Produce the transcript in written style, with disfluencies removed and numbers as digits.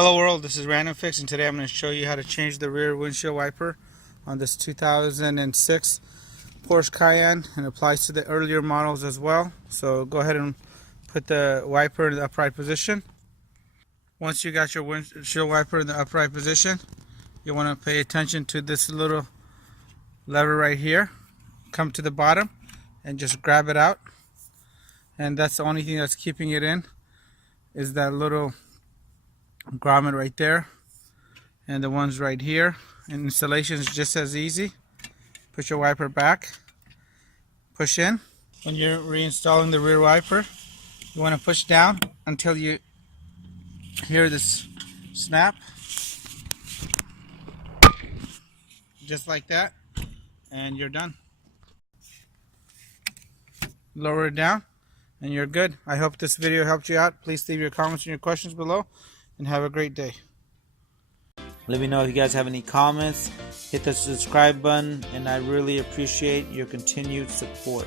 Hello world, this is RandomFIX, and today I'm going to show you how to change the rear windshield wiper on this 2006 Porsche Cayenne, and it applies to the earlier models as well. So go ahead and put the wiper in the upright position. Once you got your windshield wiper in the upright position, you want to pay attention to this little lever right here. Come to the bottom and just grab it out, and that's the only thing that's keeping it in is that little grommet right there, and the ones right here. And installation is just as easy. Put your wiper back, push in. When you're reinstalling the rear wiper, you want to push down until you hear this snap, just like that, and you're done. Lower it down and you're good. I hope this video helped you out. Please leave your comments and your questions below, and have a great day. Let me know if you guys have any comments. Hit the subscribe button, and I really appreciate your continued support.